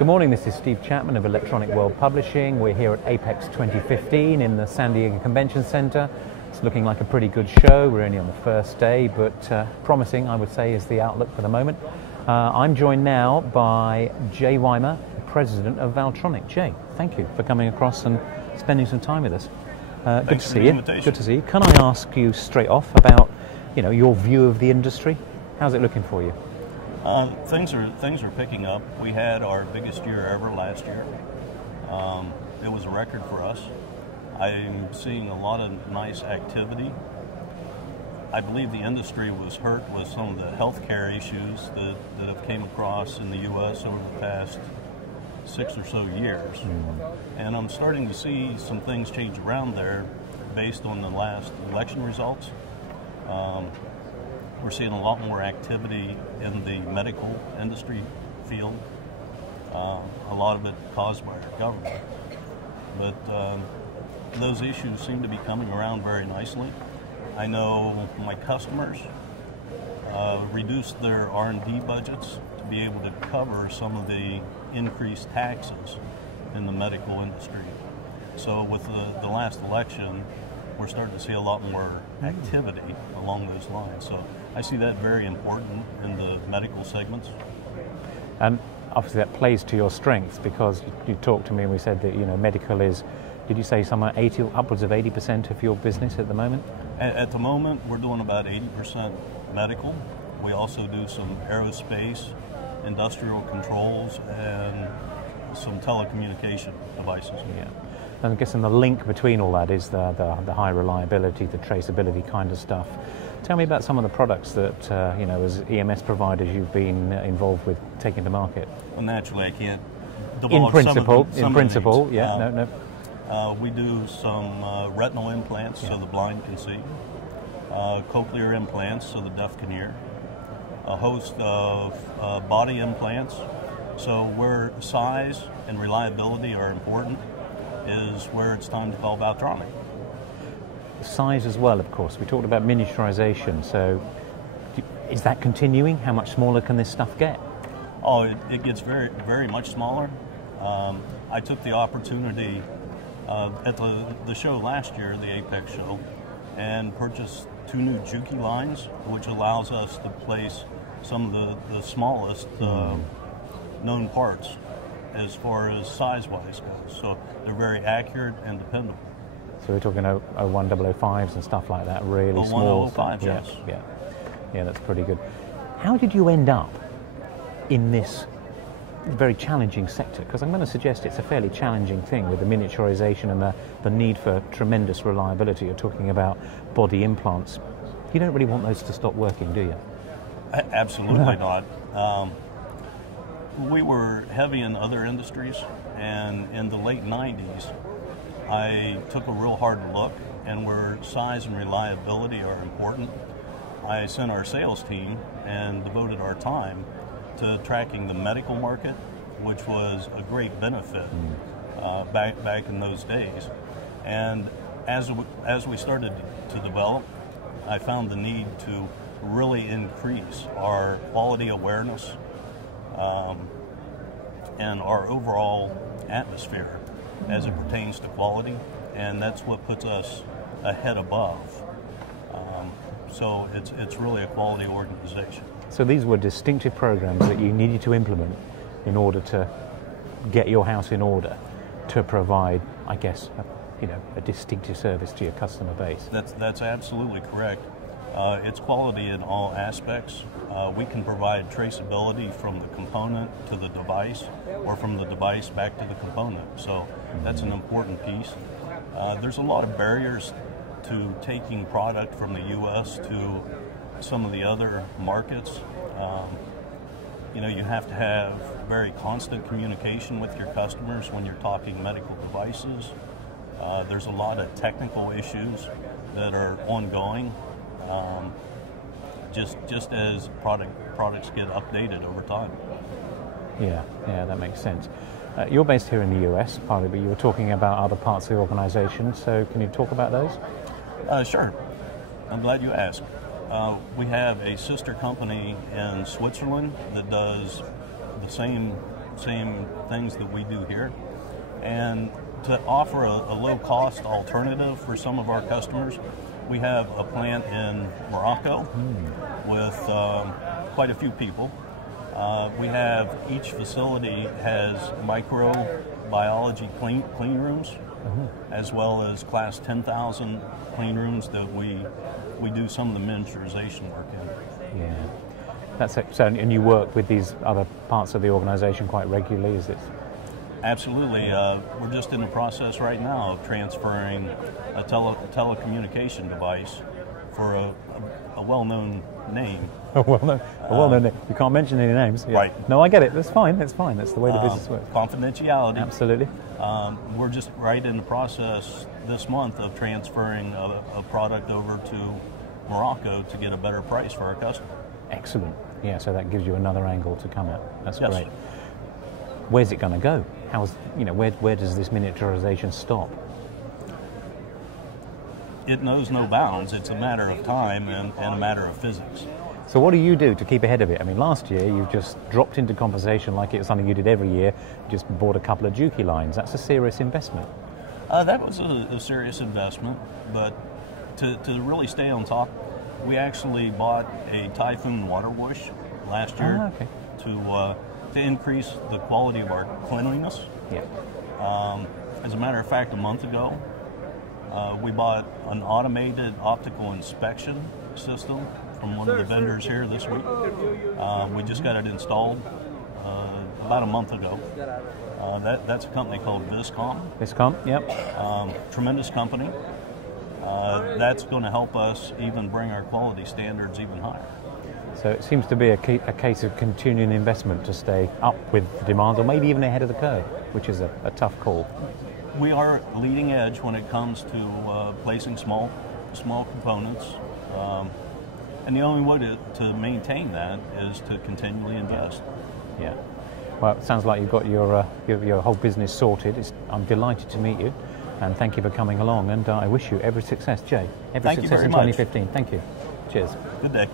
Good morning, this is Steve Chapman of Electronic World Publishing. We're here at Apex 2015 in the San Diego Convention Center. It's looking like a pretty good show. We're only on the first day, but promising, I would say, is the outlook for the moment. I'm joined now by Jay Weimer, President of Valtronic. Jay, thank you for coming across and spending some time with us. Good to see you. Good to see you. Can I ask you straight off about, your view of the industry? How's it looking for you? Things are picking up. We had our biggest year ever last year. It was a record for us. I'm seeing a lot of nice activity. I believe the industry was hurt with some of the healthcare issues that have came across in the U.S. over the past 6 or so years. And I'm starting to see some things change around there based on the last election results. We're seeing a lot more activity in the medical industry field, a lot of it caused by our government. But those issues seem to be coming around very nicely. I know my customers reduced their R&D budgets to be able to cover some of the increased taxes in the medical industry. So with the last election, we're starting to see a lot more activity along those lines. So I see that very important in the medical segments. And obviously that plays to your strengths, because you talked to me and we said that medical is, did you say somewhere upwards of 80% of your business at the moment? At the moment, we're doing about 80% medical. We also do some aerospace, industrial controls, and some telecommunication devices. Yeah. And I'm guessing the link between all that is the high reliability, the traceability kind of stuff. Tell me about some of the products that, as EMS providers, you've been involved with taking to market. Well, naturally, I can't In divulge principle, no. We do some retinal implants so the blind can see, cochlear implants so the deaf can hear, a host of body implants. So where size and reliability are important is where it's time to call Valtronic. Size as well, of course. We talked about miniaturization, so is that continuing? How much smaller can this stuff get? Oh, it gets very, very much smaller. I took the opportunity at the show last year, the Apex show, and purchased 2 new Juki lines, which allows us to place some of the smallest known parts as far as size-wise goes. So they're very accurate and dependable. So we're talking 01005s and stuff like that, really small. 01005s, yes. Yeah, that's pretty good. How did you end up in this very challenging sector? Because I'm going to suggest it's a fairly challenging thing with the miniaturization and the need for tremendous reliability. You're talking about body implants. You don't really want those to stop working, do you? Absolutely not. We were heavy in other industries, and in the late 90s, I took a real hard look, and where size and reliability are important, I sent our sales team and devoted our time to tracking the medical market, which was a great benefit back in those days. And as we started to develop, I found the need to really increase our quality awareness and our overall atmosphere as it pertains to quality, and that's what puts us ahead above. So it's really a quality organization. So these were distinctive programs that you needed to implement in order to get your house in order to provide, I guess, a distinctive service to your customer base. That's absolutely correct. It's quality in all aspects. We can provide traceability from the component to the device, or from the device back to the component. So that's an important piece. There's a lot of barriers to taking product from the U.S. to some of the other markets. You have to have very constant communication with your customers when you're talking medical devices. There's a lot of technical issues that are ongoing. Just as products get updated over time. Yeah, that makes sense. You're based here in the US, partly, but you were talking about other parts of the organization, so can you talk about those? Sure. I'm glad you asked. We have a sister company in Switzerland that does the same same things that we do here. And to offer a low-cost alternative for some of our customers, we have a plant in Morocco with quite a few people. We have, each facility has microbiology clean rooms, as well as class 10,000 clean rooms that we do some of the miniaturization work in. Yeah, that's it. So, and you work with these other parts of the organization quite regularly, is it? Absolutely. We're just in the process right now of transferring a telecommunication device for a well-known name. A well-known name. You can't mention any names. Yeah. Right. No, I get it. That's fine. That's fine. That's the way the business works. Confidentiality. Absolutely. We're just right in the process this month of transferring a product over to Morocco to get a better price for our customer. Excellent. Yeah, so that gives you another angle to come at. That's Yes. great. Where's it going to go? Where does this miniaturization stop? It knows no bounds. It's a matter of time and a matter of physics. So what do you do to keep ahead of it? I mean, last year you just dropped into conversation like it was something you did every year, just bought a couple of Juki lines. That's a serious investment. That was a serious investment, but to really stay on top, we actually bought a Typhoon water whoosh last year to increase the quality of our cleanliness. Yeah. As a matter of fact, a month ago, we bought an automated optical inspection system from one of the vendors here this week. We just got it installed about a month ago. That's a company called Viscom. Viscom, yep. Tremendous company. That's going to help us even bring our quality standards even higher. So it seems to be a case of continuing investment to stay up with the demand, or maybe even ahead of the curve, which is a tough call. We are leading edge when it comes to placing small components, and the only way to maintain that is to continually invest. Yeah. Well, it sounds like you've got your whole business sorted. I'm delighted to meet you, and thank you for coming along. And I wish you every success, Jay. Every Thank success you very in much. 2015. Thank you. Cheers. Good day.